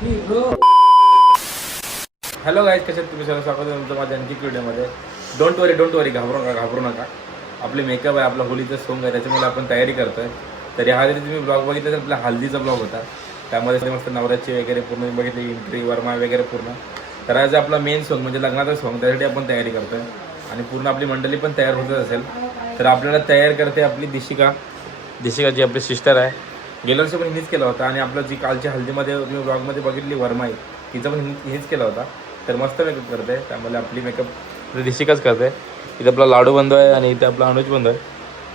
Hello guys, कशात तुम्ही सर्व स्वागत आहे तुमचं माझ्या आणखी व्हिडिओमध्ये. डोंट वरी घाबरू नका. आपले मेकअप आहे, आपला होलीचं सॉंग आहे, त्याच्यामुळे आपण तयारी करतोय. तर ह्या जरी तुम्ही ब्लॉग बघितला तर आपला हल्दीचा ब्लॉग होता, त्यामध्ये मस्त नवऱ्याची वगैरे पूर्ण बघितली, एंट्री वर्मा वगैरे पूर्ण. तर आज आपला मेन सॉंग म्हणजे लग्नाचा सॉंग, त्यासाठी आपण तयारी करतोय आणि पूर्ण आपली मंडळी पण तयार होतच असेल. तर आपल्याला तयार करते आपली दिशिका जी आपली सिस्टर आहे. गेल्या वर्षी पण हीच केला होता आणि आपलं जी कालच्या हल्दीमध्ये तुम्ही ब्लॉगमध्ये बघितली वर्माई, तिचा पण हीच केला होता. तर मस्त मेकअप करते, त्यामुळे आपली मेकअप दिशिकाच करते. इथे आपला लाडू बंधू आहे आणि इथे आपला अनुज बंधू आहे.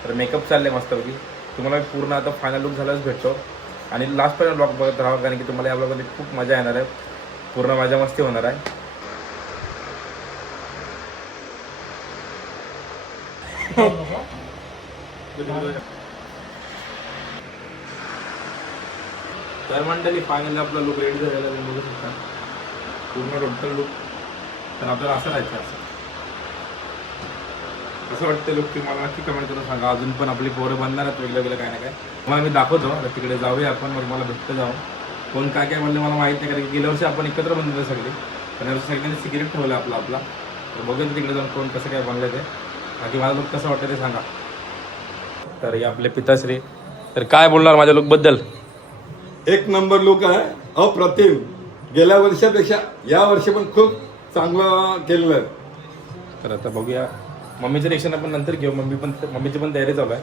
तर मेकअप चालले मस्तपैकी. तुम्हाला पूर्ण आता फायनल लुक झालाच भेटतो आणि लास्टपर्यंत ब्लॉग बघत राहा, कारण की तुम्हाला या ब्लॉगमध्ये खूप मजा येणार आहे, पूर्ण मजा मस्ती होणार आहे. तर मंडळी फायनली आपला लुक रेडी झालेला आहे, बघू शकता पूर्ण टोटल लुक. तर आपल्याला असं राहायचं. असं वाटतं लुक तुम्हाला नक्की कमेंट करून सांगा. अजून पण आपली पोरं बनणार आहेत वेगळं काय ना काय, मला मी दाखवतो. आता तिकडे जाऊया आपण, मग मला भेटतं जाऊ. कोण काय काय म्हणलं मला माहीत नाही, कारण की गेल्या वर्षी आपण एकत्र बनलो सगळे, पण यावर्षी सगळ्यांनी सिक्रेट ठेवलं आपला. तर बघूया तिकडे जाऊन कोण कसं काय बनलं ते, बाकी मला लुक कसं वाटतं ते सांगा. तर हे आपले पिताश्री. तर काय बोलणार माझ्या लुकबद्दल? एक नंबर लुक आहे, अप्रतिम. गेल्या वर्षापेक्षा या वर्षी पण खूप चांगलं केलेलं आहे. तर आता बघूया, मम्मीचं रिएक्शन आपण नंतर घेऊ. मम्मीची पण तयारी चालू आहे.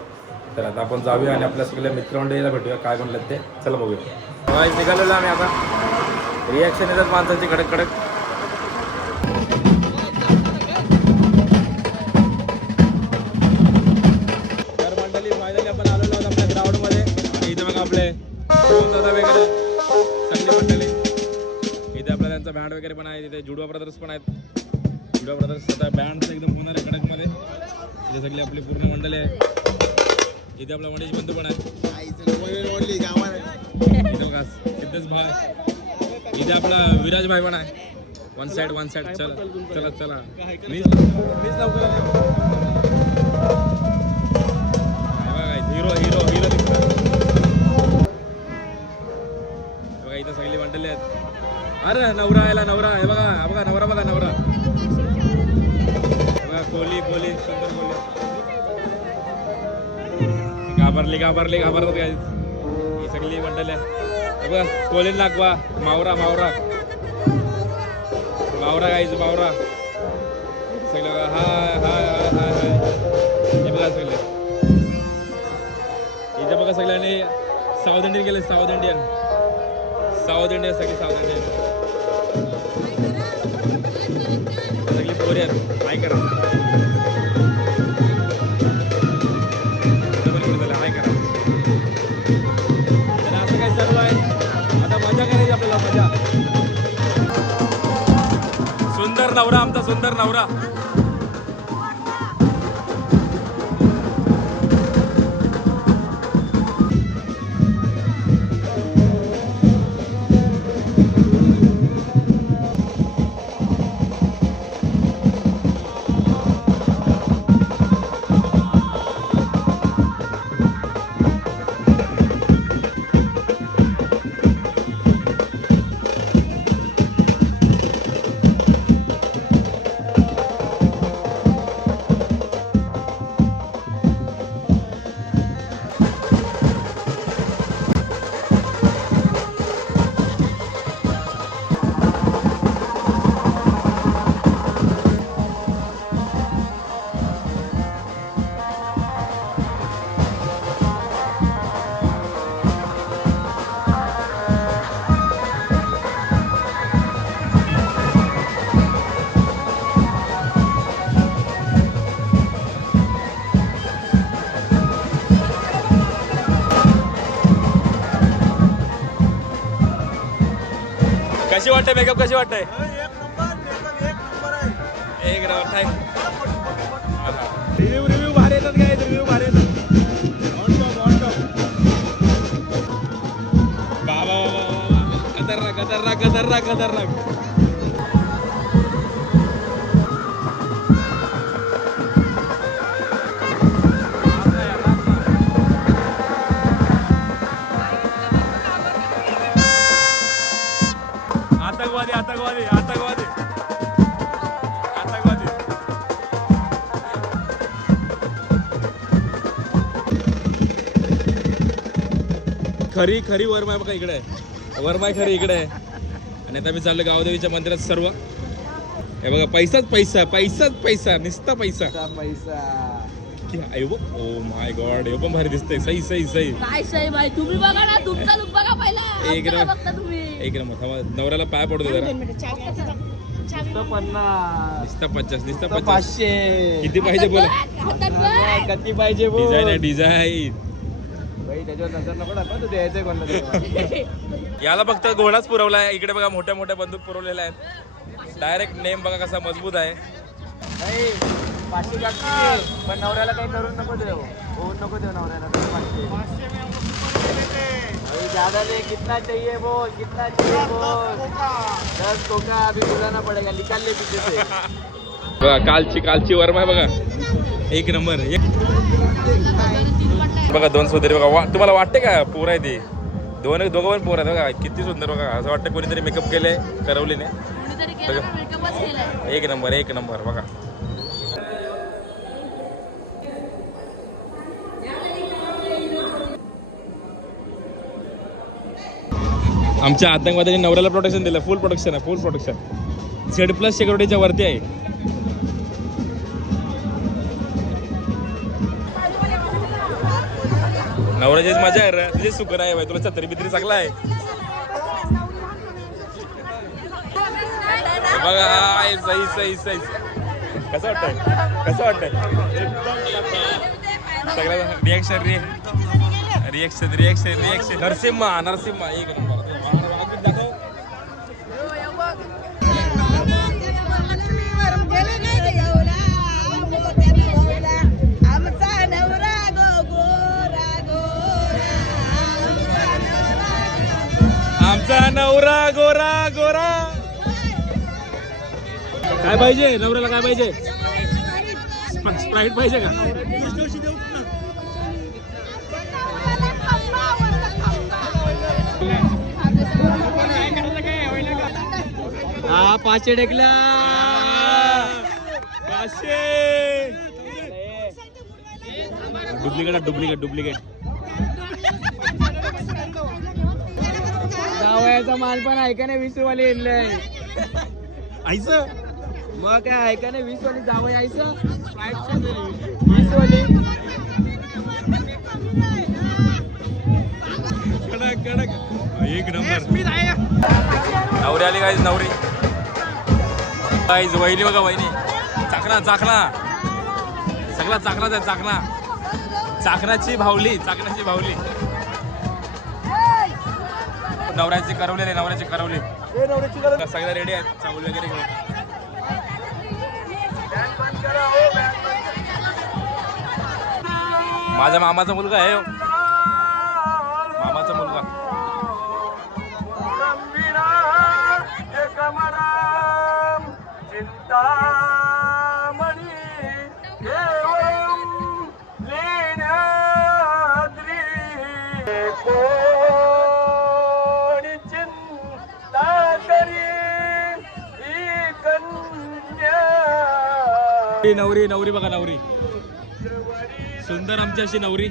तर आता आपण जाऊया आणि आपल्या सगळ्या मित्रमंडळीला भेटूया काय म्हणलं ते. चला बघूया. निघालेलो आम्ही आता. रिॲक्शन येतात माणसाची कडक कडक. तर मंडळी फायनली आपण आलेलो आहोत आपल्या ग्राउंडमध्ये आणि इथे बघा आपले दादा वगैरे सगळी मंडळी. इथे आपल्या त्यांचा बँड वगैरे पण आहे. तिथे जुडवा ब्रदर्स पण आहेत. जुडवा ब्रदर्स आता बँडचं एकदम होणार आहे कडकमध्ये. इथे सगळी आपली पूर्ण मंडळी आहे. इथे आपला मनीष बंधू पण आहे. इथे बघा सिद्धेश भाई. इथे आपला विराज भाई पण आहे. वन साइड चला चला चला. मीच लवकर हिरो दिसतात. बघा इथं सगळी मंडळी आहेत. अरे नवरा आला, नवरा हे बघा नवरा बघा. कोहली सुंदर कोहली. घाबरतात काय ही सगळी मंडळी आहे. बघा कोहली नागवा मावरा सगळं. हाय हे बघा सगळे. इथे बघा सगळ्यांनी साऊथ इंडियन केले. साऊथ इंडियन सगळी पोरी आहेत. हाय करा. हाय करा. तर असं काय चालू आहे आता. मजा करायची आपल्याला, मजा. सुंदर नवरा, आमचा सुंदर नवरा. कशी वाटते मेकअप? कशी वाटते? एक नंबर आहे. रिव्ह्यू भारी येतात काय? रिव्ह्यू भारी येतात. बाबा खतरनाक. आतंकवादी आतंकवादी आतंकवादी आतंकवादी. खरी खरी वरमाय बघा इकडे आहे. वरमाय खरी इकडे आहे. आणि आता मी चाललो गावदेवीच्या मंदिरात सर्व. हे बघा पैसाच पैसा पैसाच पैसा नुसता पैसा पैसा. ओ माय गॉड हे पण भारी दिसतंय. सही सही सही काय सही भाई तुम्ही बघा ना तुमचा लुक बघा पहिला. एक नंबर. बघता तुम्ही एक नंबर. थांबा नवऱ्याला पाय पडतो जरा. नुसतं 50. नुसता 50 नुसता 50. 500. किती पाहिजे बोला. हातात बघ. किती पाहिजे बोल. डिझाईन आहे डिझाईन. भाई त्याच्यावर नजर नको टाकू. तू द्यायचंय कोणाला तरी. याला फक्त घोडाच पुरवलाय. इकडे बघा मोठ्या मोठ्या बंदूक पुरवलेल्या आहेत. डायरेक्ट नेम बघा कसा मजबूत आहे. भाई 500 लागतील. पण नवऱ्याला काही करून नको देऊ. होऊन नको देऊ नवऱ्याला 500. भाई ज्यादा दे. कितना चाहिए बोल. कितना चाहिए बोल. 10 कोका अभी बुलाना पडेगा. निकाल ले पीछे से. बघा कालची वर्मा आहे बघा. एक नंबर. बघा 2 सोदरी बघा. तुम्हाला वाटते का पोर आहे ते दोघं पण पोर आहेत बघा. किती सुंदर बघा. असं वाटतं कोणीतरी मेकअप केलंय करवलीने. कुणीतरी केलं ना, मेकअपच केलाय. एक नंबर एक नंबर बघा. आमच्या आतंकवाद्यांनी नवऱ्याला प्रोटेक्शन दिलं. फुल प्रोटेक्शन आहे. फुल प्रोटेक्शन Z+ सिक्युरिटीच्या वरती आहे. नवऱ्याचीच मजा आहे रे. तुझे सुकर आहे बाई. तुला छत्री बित्री चांगला आहे बघा. हाय, सही सही सही. कसं वाटतंय कसं वाटतंय सगळ्या reaction reaction reaction reaction. Narasimha Narasimha एक नंबर. आमचा नवरा गोरा गोरा. काय पाहिजे नवऱ्याला. काय पाहिजे. स्प्राईट पाहिजे का. हा 500 टेकला. 500. Duplicate duplicate duplicate. जावयाचा माल पण ऐकाने 20 वाली आणलंय. आईचं मग काय ऐकाने 20 वाली जावं यायचं. 20 वाली. कडक कडक एक नंबर. नवरी आली गाईज. नवरी गाईज. वहिनी बघा वहिनी. चाकणा चाकणा सगळा चाकणाच आहे. चाकणा चाकणाची भावली. चाकणाची भावली. नवऱ्याची करवले. नवऱ्याची करवले. सगळ्या रेडी आहेत. चावल वगैरे घेऊन. माझ्या मामाचा मुलगा आहे. मामाचा मुलगा. नवरी नवरी बघा. नवरी सुंदर आमची अशी नवरी.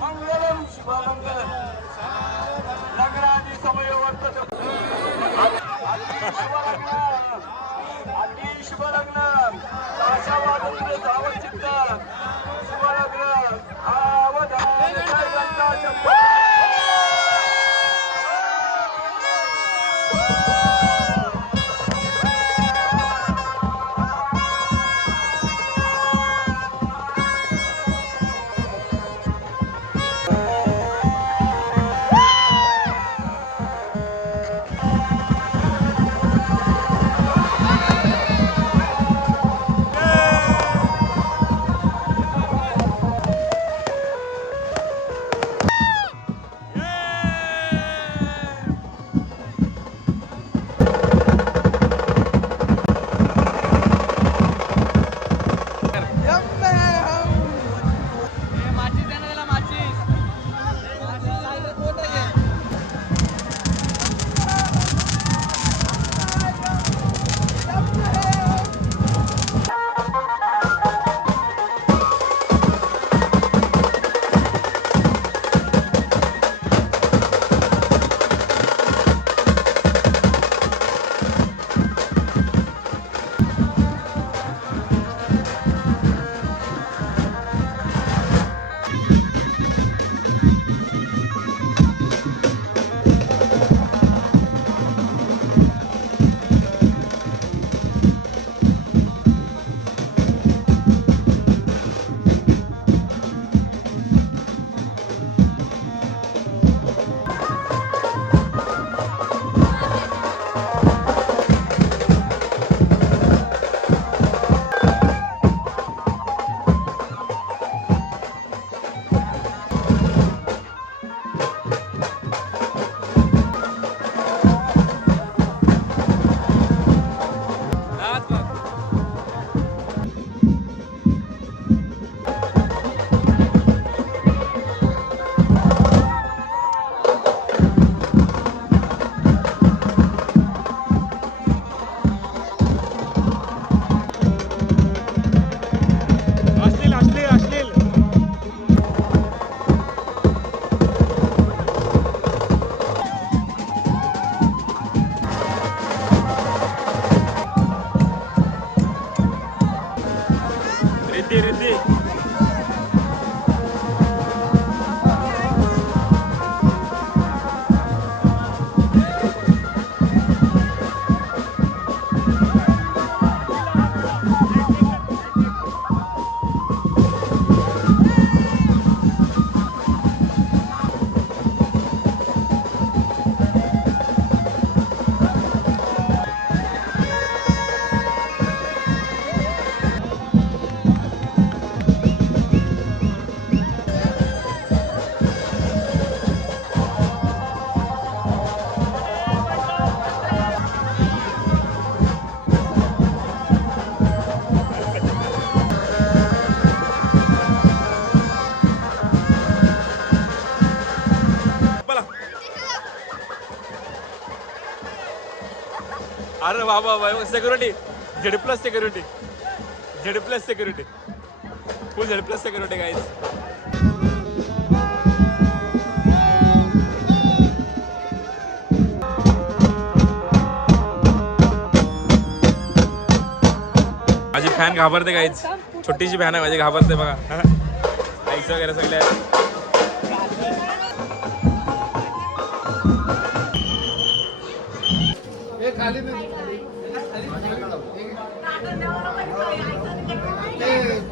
मंगलम शुभमंगलम. लग्नादी समय वर्तते. बाबा सिक्युरिटी झेड प्लस सिक्युरिटी फुल झेड प्लस सिक्युरिटी गाईज. माझी फॅन घाबरते काहीच, छोटीशी फॅन आहे माझी, घाबरते बघा. आईस वगैरे सगळे आहेत.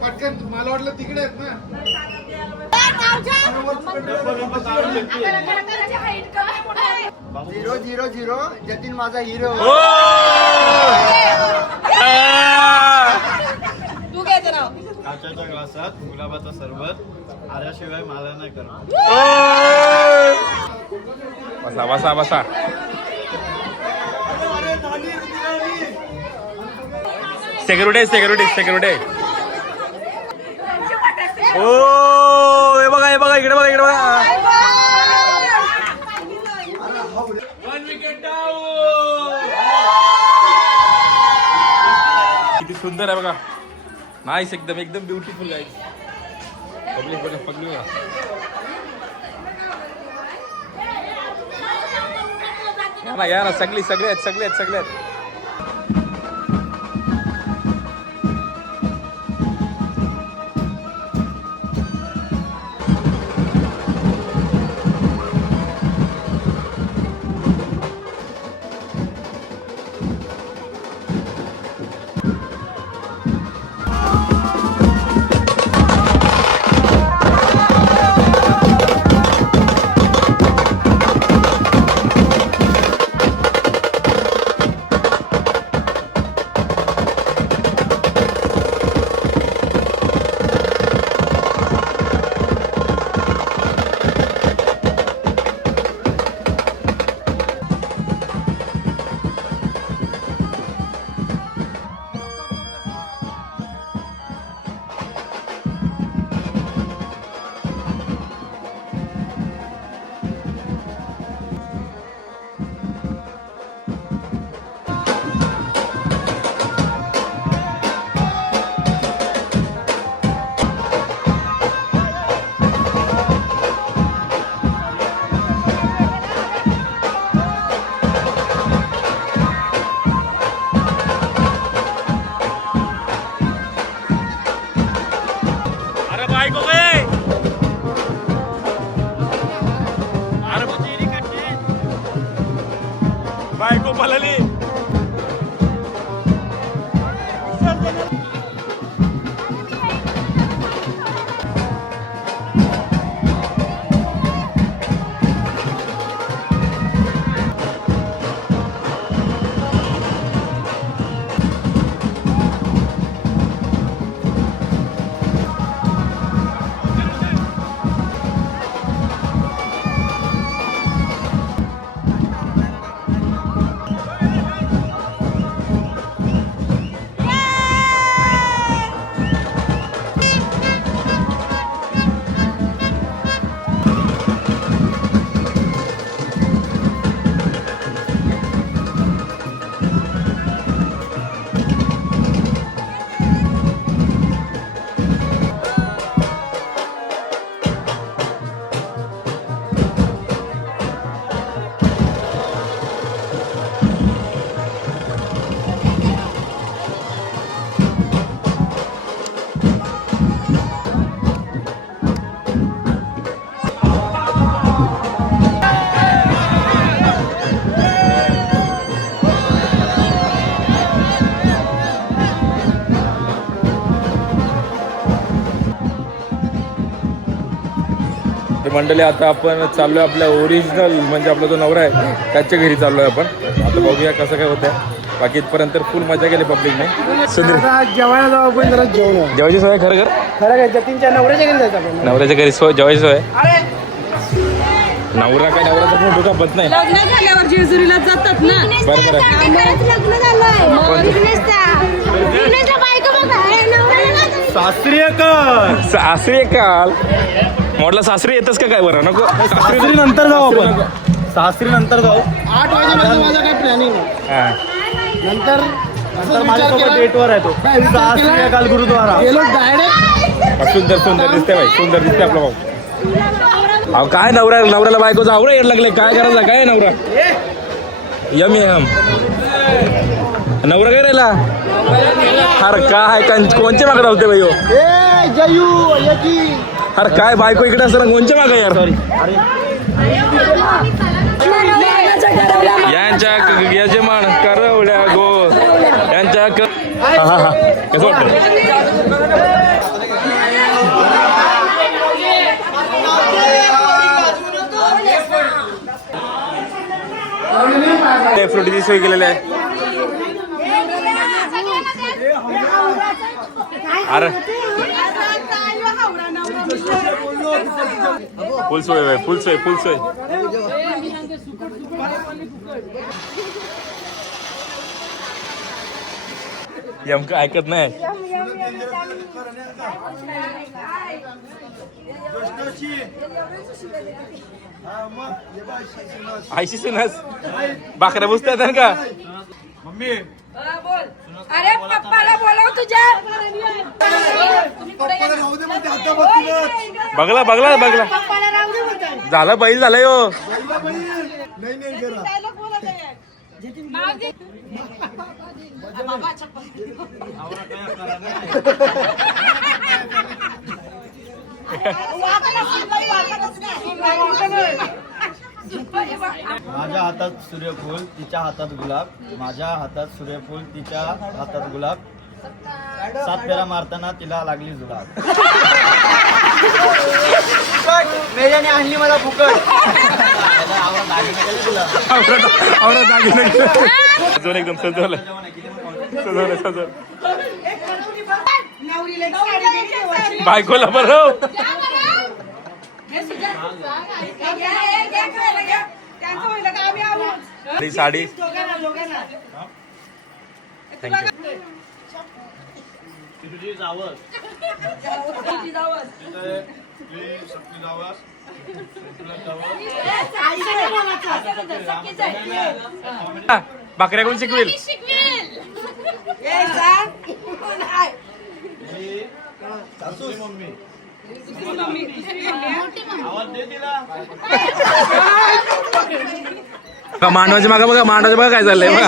पटकन मला वाटलं तिकडे आहेत ना. झिरो झिरो झिरो जतीन माझा हिरो. तू घ्यायचं नाव. काच्याच्या ग्लासात गुलाबाचा सरबत आल्याशिवाय मला नाही करत. बसा बसा बसा. सिक्युरिटी ओ हे बघा इकडे बघा. किती सुंदर आहे बघा. नाईस एकदम ब्युटिफुल गाईज. पब्लिक या ना सगळे आहेत. बायको पळाली. मंडळी आता आपण चाललोय आपल्या ओरिजिनल म्हणजे आपला जो नवरा आहे त्याच्या घरी चाललोय आपण. आता बघूया कसं काय होतंय. बाकी इथपर्यंत फुल मजा केली पब्लिकने. जेवायला जाऊ आपण जरा जेवण. जेवायची सोय खरं काय जतीनच्या नवऱ्याच्या घरी जायचं आपण. नवऱ्याच्या घरी जेवायची सोय. नवऱ्याचा पण डोका बत नाही. लग्न झाल्यावर जेजुरीला जातात ना. बरोबर आहे. लग्न सासरी काल म्हटलं सासरी येतच का काय बरं नको. सासरी नंतर जाऊ आपण. सासरी नंतर जाऊ. 8 वाजेपर्यंत माझा काही प्लॅनिंग नाही. नंतर तर माझ्यासोबत डेटवर आहे तो काय विचार केला? साहसी काल गुरुद्वारा गेलो डायरेक्ट सुंदर सुंदर दिसते भाई, सुंदर दिसते आपला भाऊ. अहो काय नवऱ्याला बायकोचा आवडा येड लागले, काय करायचं काय नवरा यम यम नवरा काय राहिला अरे काय कोणच्या मागे धावते भाई हो? ए जयू यकी अरे काय बायको इकडे असताना कोणच्या मागे यार यांच्या यजमान करवल्या गो यांच्या कसं वाटतं फ्रुटीची सोय केलेली आहे. अरे फुल सोय आहे, फुल सोय फुल सोय. यमक ऐकत नाही. आयशी सुनस बाकऱ्या बुसतात का मम्मी अरे पप्पाला बोलाव तुझ्या. बघला बघला बघला पप्पाला राहू दे म्हणतात. झालं बैल झालं यो. माझ्या हातात सूर्यफूल तिच्या हातात गुलाब, माझ्या हातात सूर्यफूल तिच्या हातात गुलाब, 7 फेरा मारताना तिला लागली जुलाब. मेल्याने आणली मला फुकट. अजून एकदम सजवलं सजवलं सजवलं बायकोला बरं साडी थँक्यू. तुझी जावं भाकऱ्या कोण शिकवेल. मम्मी आवाज दे तिला. मांडवाच्या मागा बघा, मांडवाच्या बघा काय चाललंय बघा.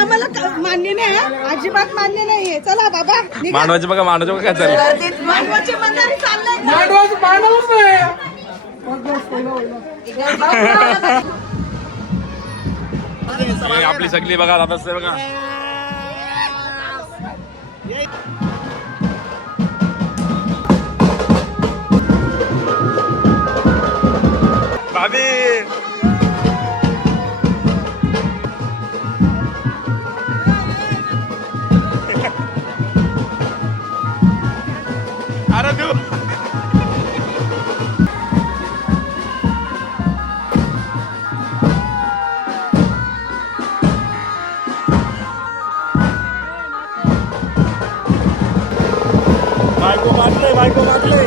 आम्हाला मान्य नाही हा. अजिबात मान्य नाहीये. चला बाबा निघा. मांडवाच्या बघा, मांडवाच्या बघा काय चाललंय. मांडवाचे मंदिर चाललंय. हे आपली सगळी बघा आता बघा. भाभी अरे तू बायको मारले, बायको मारले.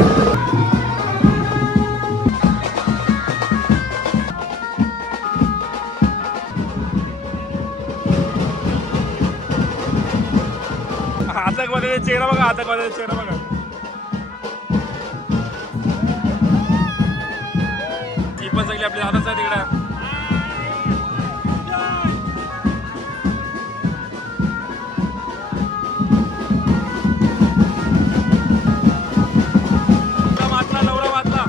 आतंकवाद्याचा चेहरा बघा, आतंकवाद्याचा चेहरा बघा. ती पण सगळी आपली हातात आहे तिकडं. वाचला नवरा वाचला.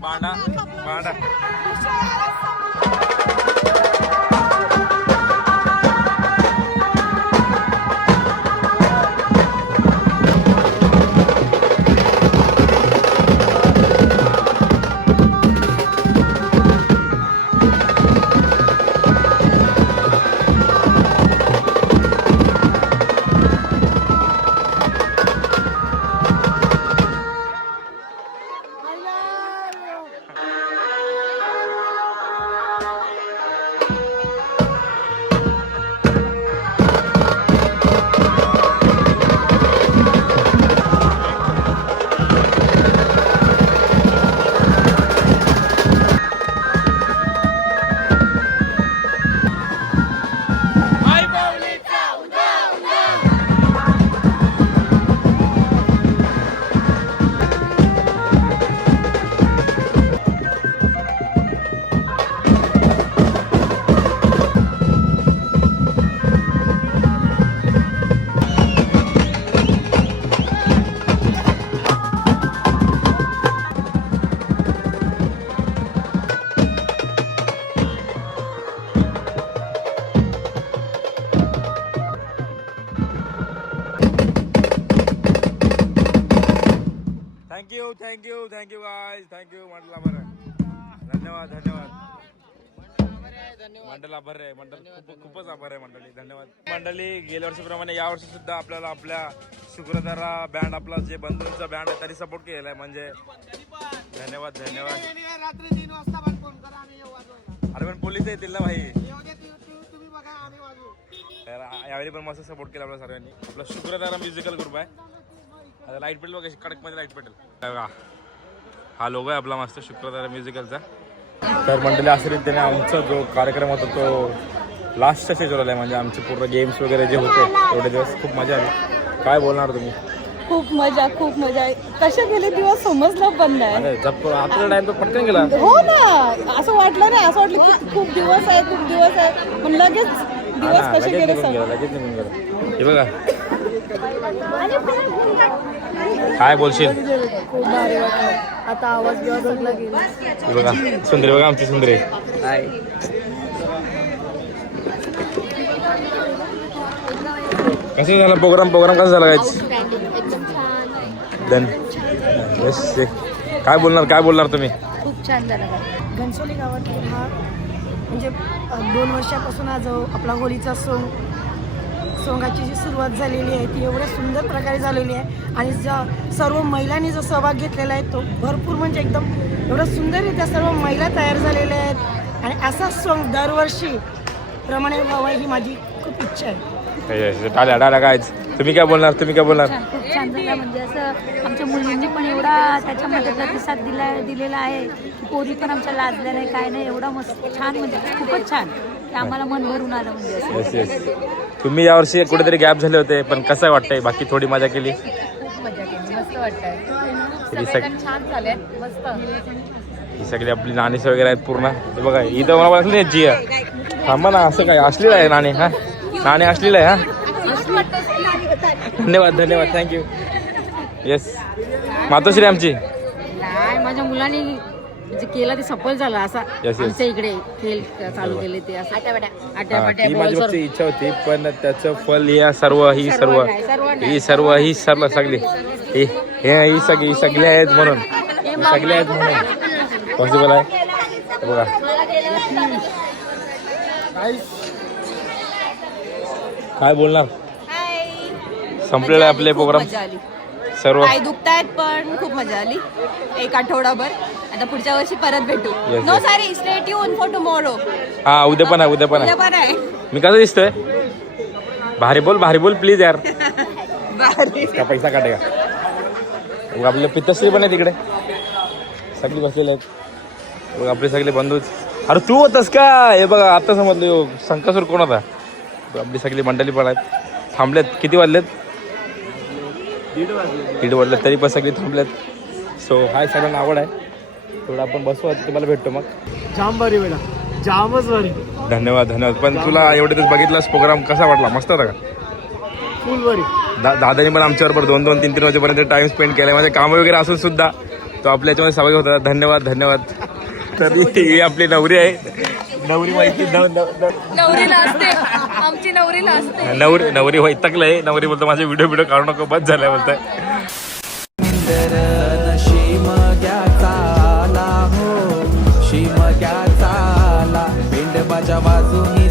भांडा भांडा थँक्यू गाईज थँक्यू मंडल आभार आहे धन्यवाद मंडल आभार आहे मंडल खूपच आभार आहे मंडळी धन्यवाद मंडळी गेल्या वर्षीप्रमाणे या वर्षी सुद्धा आपल्याला आपल्या शुक्रधारा बँड आपला जे बंधूंचा बँड आहे तरी सपोर्ट केलेला आहे म्हणजे धन्यवाद रात्री 3 वाजता पण फोन करा आम्ही येऊ वाजवायला. अरे पण पोलीस येतील ना भाई येऊ दे, तुम्ही बघा आम्ही वाजवू. तर यावेळी पण मस्त सपोर्ट केला आपल्या सर्वांनी आपला शुक्रधारा म्युझिकल ग्रुप आहे आता लाईट पेटेल बघा कडकमध्ये लाईट पेटेल बघा हा लोगो आहे आपला मस्त शुक्रधारा म्युझिकलचा तर मंडळी अशा रीतीने आमचा जो कार्यक्रम होता तो लास्टच्या स्टेजवर आला आहे म्हणजे आमचे पूर्ण गेम्स वगैरे जे होते एवढे दिवस खूप मजा आली काय बोलणार तुम्ही खूप मजा कसे गेले दिवस समजलं पण नाही अरे जप आपला टाइम तो पटकन गेला हो ना असं वाटलं नाही असं वाटलं की खूप दिवस आहे पण लगेच दिवस कसे गेले लगेच निघून गेला हे बघा काय बोलशील खूप भारी वाटलं आता आवाज बिवाज सगळा गेला हे बघा सुंदरी बघा आमची सुंदरी कसं झाला प्रोग्राम कसा झाला देन काय बोलणार तुम्ही खूप छान झाला घनसोली गावात हा म्हणजे 2 वर्षापासून आज आपला होळीचा सोंगाची जी सुरुवात झालेली आहे ती एवढ्या सुंदर प्रकारे झालेली आहे आणि सर्व महिलांनी जो सहभाग घेतलेला आहे तो भरपूर म्हणजे एकदम एवढं सुंदररित्या सर्व महिला तयार झालेल्या आहेत आणि असा सोंग दरवर्षी प्रमाणे व्हावा ही माझी खूप इच्छा आहे डाल्या काय तुम्ही काय बोलणार खूप छान झाला म्हणजे असं आमच्या मुलींनी पण एवढा त्याच्यामध्ये प्रतिसाद दिलेला आहे की पोरी पण आमच्या लाजल्या नाही काय नाही एवढा मस्त छान म्हणजे खूपच छान की आम्हाला मन भरून आलं म्हणजे येस तुम्ही यावर्षी कुठेतरी गॅप झाले होते पण कसं वाटतंय बाकी थोडी मजा केली खूप मजा केली मस्त वाटतंय ही छान झाले मस्त ही सगळी आपली नाणीस वगैरे आहेत पूर्ण हे बघा इथं मला वाटलं नाही जी थांबा ना असं काय असलेलं आहे नाणे नाणे असलेलं आहे धन्यवाद थँक्यू येस मातोश्री आमची काय माझ्या मुलांनी जे केलं ते सफल झालं असा आमच्या इकडे खेळ चालू केले ते असं ती माझी फक्त इच्छा होती पण त्याचं फल ही सगळी आहेत म्हणून पॉसिबल आहे बघा काय बोलणार संपलेला आपले प्रोग्राम सर्व पाय दुखतायत पण खूप मजा आली एक आठवडाभर आता पुढच्या वर्षी परत भेटू no sorry stay tune for tomorrow हा उद्या पण आहे मी कसं दिसतोय भारी बोल प्लीज यार का पैसा काटेगा आपले पित्तश्री पण आहे तिकडे सगळी बसलेले आहेत बघ आपले सगळे बंधूच अरे तू होतास का हे बघा आता समजलो संकासूर कोण होता आपली सगळी मंडळी पण आहेत थांबलेत किती वाजलेत 1:30 वाजले तरी पण सगळी थांबलेत सो हाय सगळ्यांना आवड आहे थोडं आपण बसू आता तुम्हाला भेटतो मग जाम भारी बेटा जामच भारी धन्यवाद पण तुला एवढे दिवस बघितलास प्रोग्राम कसा वाटला मस्त होता का दादानी पण आमच्याबरोबर 2-2, 3-3 वाजेपर्यंत टाइम स्पेंड केलाय. म्हणजे कामं वगैरे असून सुद्धा तो आपल्या याच्यामध्ये सहभागी होता. धन्यवाद. तर ही आपली नवरी आहे. नवरी माहिती नवरीला असते आमची नवरीला असते. नवरी वैतागलंय. नवरी बोलतो माझे व्हिडिओ काढू नको, बस झालाय बोलताय. शिमग्याचा पिंड माझ्या बाजूनी